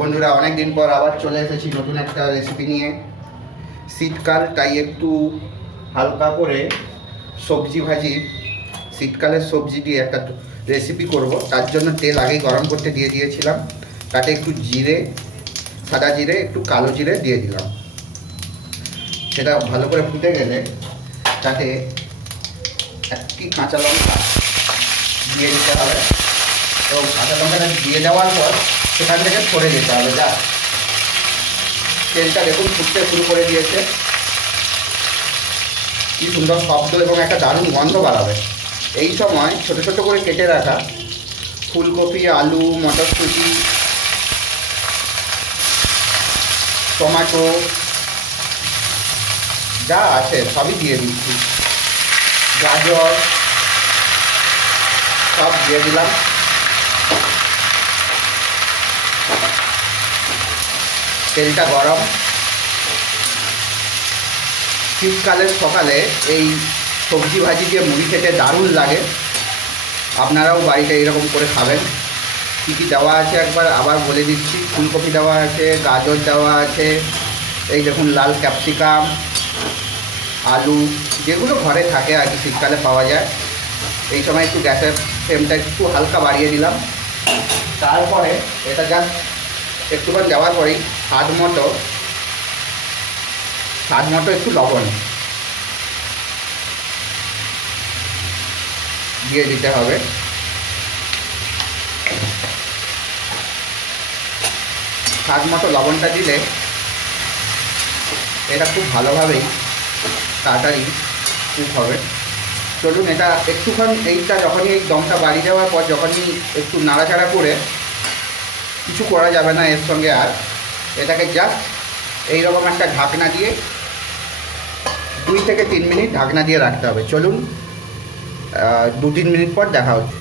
বন্ধুরা অনেক দিন পর আবার চলে এসেছি নতুন একটা রেসিপি নিয়ে। শীতকাল, তাই একটু হালকা করে সবজি ভাজি। শীতকালের সবজি দিয়ে একটা রেসিপি করব। তার জন্য তেল আগেই গরম করতে দিয়ে দিয়েছিলাম। তাতে একটু জিরে, সাদা জিরে, একটু কালো জিরে দিয়ে দিলাম। সেটা ভালো করে ফুটে গেলে তাতে একটি কাঁচা লঙ্কা দিয়ে দিতে হবে। এবং কাঁচা লঙ্কাটা দিয়ে দেওয়ার পর সেখান থেকে সরে যেতে হবে, যা। তেলটা দেখুন ফুটতে শুরু করে দিয়েছে। কি সুন্দর শব্দ এবং একটা দারুণ গন্ধ বাড়াবে। এই সময় ছোট ছোট করে কেটে রাখা ফুলকপি, আলু, মটরশুঁটি, টমাটো, যা আছে, সবই দিয়ে দিচ্ছি। গাজর, সব দিয়ে দিলাম। তেলটা গরম। শীতকালের সকালে এই সবজি ভাজি দিয়ে মুড়ি খেতে দারুণ লাগে। আপনারাও বাড়িতে এরকম করে খাবেন। কী কী দেওয়া আছে একবার আবার বলে দিচ্ছি। ফুলকপি দেওয়া আছে, গাজর দেওয়া আছে, এই দেখুন লাল ক্যাপসিকাম, আলু, যেগুলো ঘরে থাকে আর কি শীতকালে পাওয়া যায়। এই সময় একটু গ্যাসের ফ্লেমটা একটু হালকা বাড়িয়ে দিলাম। তারপরে এটা জাস্ট একটুখানি দেওয়ার পরেই স্বাদ মতো স্বাদ মতো একটু লবণ দিয়ে দিতে হবে। স্বাদ মতো লবণটা দিলে এটা খুব ভালোভাবেই তাড়াতাড়ি কুক হবে। চলুন, এটা একটুখানি এইটা যখনই এই দমটা বাড়ি যাওয়ার পর, যখনই একটু নাড়াচাড়া করে কিছু করা যাবে না এর সঙ্গে আর। এটাকে জাস্ট এইরকম একটা ঢাকনা দিয়ে দুই থেকে তিন মিনিট ঢাকনা দিয়ে রাখতে হবে। চলুন দু তিন মিনিট পর দেখা হচ্ছে।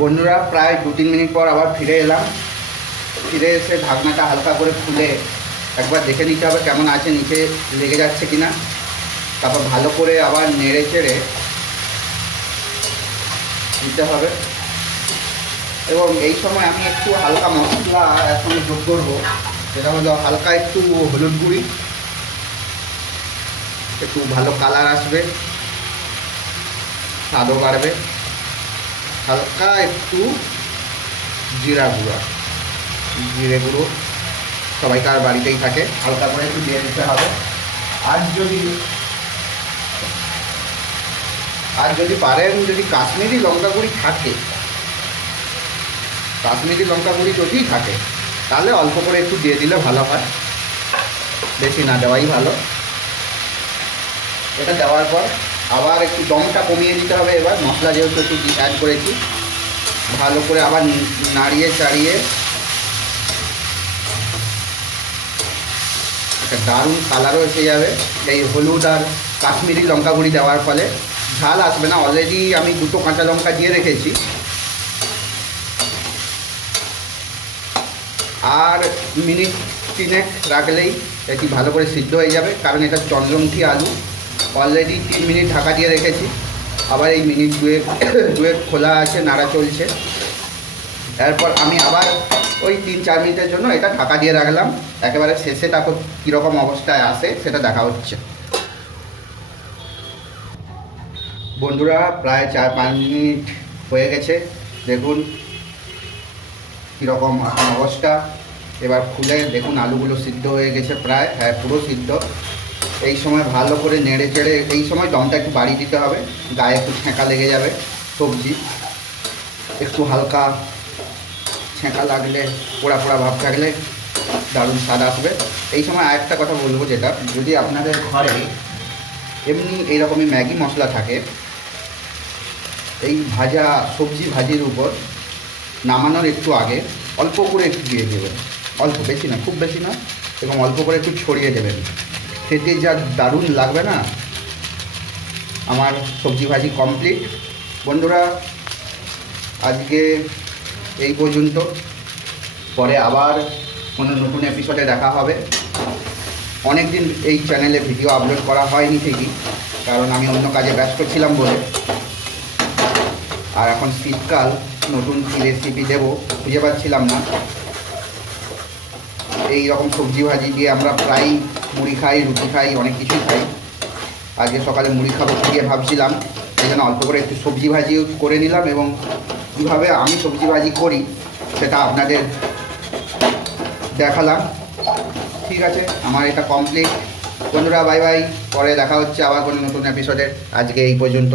বন্ধুরা, প্রায় দু তিন মিনিট পর আবার ফিরে এলাম। ফিরে এসে ঢাকনাটা হালকা করে খুলে একবার দেখে নিতে হবে কেমন আছে, নিচে লেগে যাচ্ছে কিনা। তারপর ভালো করে আবার নেড়ে চেড়ে দিতে হবে। এবং এই সময় আমি একটু হালকা মশলা এখন যোগ করব। সেটা হলো হালকা একটু হলুদ গুঁড়ি। একটু ভালো কালার আসবে। স্বাদও বাড়বে। হালকা একটু জিরা গুঁড়া। জিরে গুঁড়ো সবাইকার বাড়িতেই থাকে। হালকা করে একটু দিয়ে দিতে হবে। আর যদি আর যদি পারেন, যদি কাশ্মীরি লঙ্কা গুঁড়ি থাকে কাশ্মীরি লঙ্কা গুঁড়ি যদি থাকে, তাহলে অল্প করে একটু দিয়ে দিলে ভালো হয়। বেশি না দেওয়াই ভালো। এটা দেওয়ার পর আবার একটু দমটা কমিয়ে দিতে হবে এবার। মশলা যেহেতু একটু অ্যাড করেছি, ভালো করে আবার নাড়িয়ে চাড়িয়ে একটা দারুণ কালারও এসে যাবে। এই হলুদ আর কাশ্মীরি লঙ্কা গুঁড়ি দেওয়ার ফলে ঝাল আসবে না। অলরেডি আমি দুটো কাঁচা লঙ্কা দিয়ে রেখেছি। আর মিনিট তিনেক রাখলেই এটি ভালো করে সিদ্ধ হয়ে যাবে, কারণ এটা চন্দ্রমুখী আলু। অলরেডি তিন মিনিট ঢাকা দিয়ে রেখেছি। আবার এই মিনিট দুয়েক দুয়েক খোলা আছে, নাড়া চলছে। এরপর আমি আবার ওই তিন চার মিনিটের জন্য এটা ঢাকা দিয়ে রাখলাম। একেবারে শেষে তারপর কীরকম অবস্থায় আসে সেটা দেখা হচ্ছে। বন্ধুরা, প্রায় চার পাঁচ মিনিট হয়ে গেছে। দেখুন কীরকম এখন অবস্থা এবার খুলে দেখুন আলুগুলো সিদ্ধ হয়ে গেছে প্রায় হ্যাঁ পুরো সিদ্ধ। এই সময় ভালো করে নেড়ে চেড়ে, এই সময় দমটা একটু বাড়িয়ে দিতে হবে, গায়ে একটু ছ্যাঁকা লেগে যাবে সবজি। একটু হালকা ছ্যাঁকা লাগলে, পোড়া পোড়া ভাব থাকলে দারুণ স্বাদ আসবে। এই সময় আরেকটা কথা বলব যেটা, যদি আপনাদের ঘরে এমনি এইরকমই ম্যাগি মশলা থাকে, এই ভাজা, সবজি ভাজির উপর নামানোর একটু আগে অল্প করে একটু দিয়ে দেবেন। অল্প, বেশি না, খুব বেশি না, এবং অল্প করে একটু ছড়িয়ে দেবেন। খেতে যা দারুণ লাগবে না? আমার সবজি ভাজি কমপ্লিট বন্ধুরা, আজকে এই পর্যন্ত। পরে আবার কোনো নতুন এপিসোডে দেখা হবে। অনেক দিন এই চ্যানেলে ভিডিও আপলোড করা হয়নি ঠিকই, কারণ আমি অন্য কাজে ব্যস্ত ছিলাম বলে। আর এখন শীতকাল, নতুন কী রেসিপি দেবো খুঁজে পাচ্ছিলাম না। এই রকম সবজি ভাজি দিয়ে আমরা প্রায় মুড়ি খাই, রুটি খাই, অনেক কিছুই খাই। আজকে সকালে মুড়ি খাব দিয়ে ভাবছিলাম জন্য অল্প করে একটু সবজি ভাজিও করে নিলাম এবং কীভাবে আমি সবজি ভাজি করি সেটা আপনাদের দেখালাম। ঠিক আছে, আমার এটা কমপ্লিট বন্ধুরা বাই বাই পরে দেখা হচ্ছে আবার কোনো নতুন এপিসোডে আজকে এই পর্যন্ত।